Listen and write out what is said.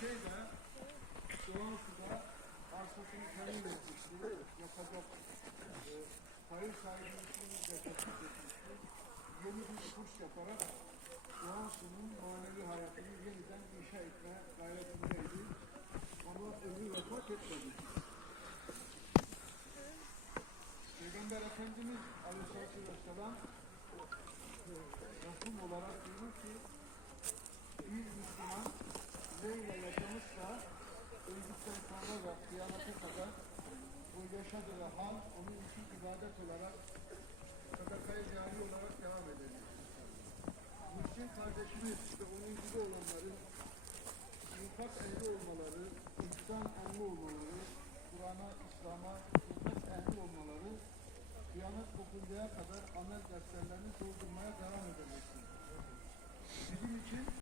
şeyde Doğansı'da arsasını temin etmişti. Yapacak ee, e, payı sahibini de teklif etmişti. Yeni bir kurs yaparak Doğansı'nın manevi hayatını yeniden inşa etme gayretindeydi. Ama ömrü vefat etmedi. Peygamber Efendimiz Aleyhisselatü Vesselam e, Rasul olarak diyor ki yaşadığı hal onun için ibadet olarak sadakayı cari olarak devam edecek. Müslüm kardeşimiz ve onun gibi olanların infak ehli olmaları, ihsan ehli olmaları, Kur'an'a, İslam'a hizmet ehli olmaları kıyamet kopuncaya kadar amel defterlerini doldurmaya devam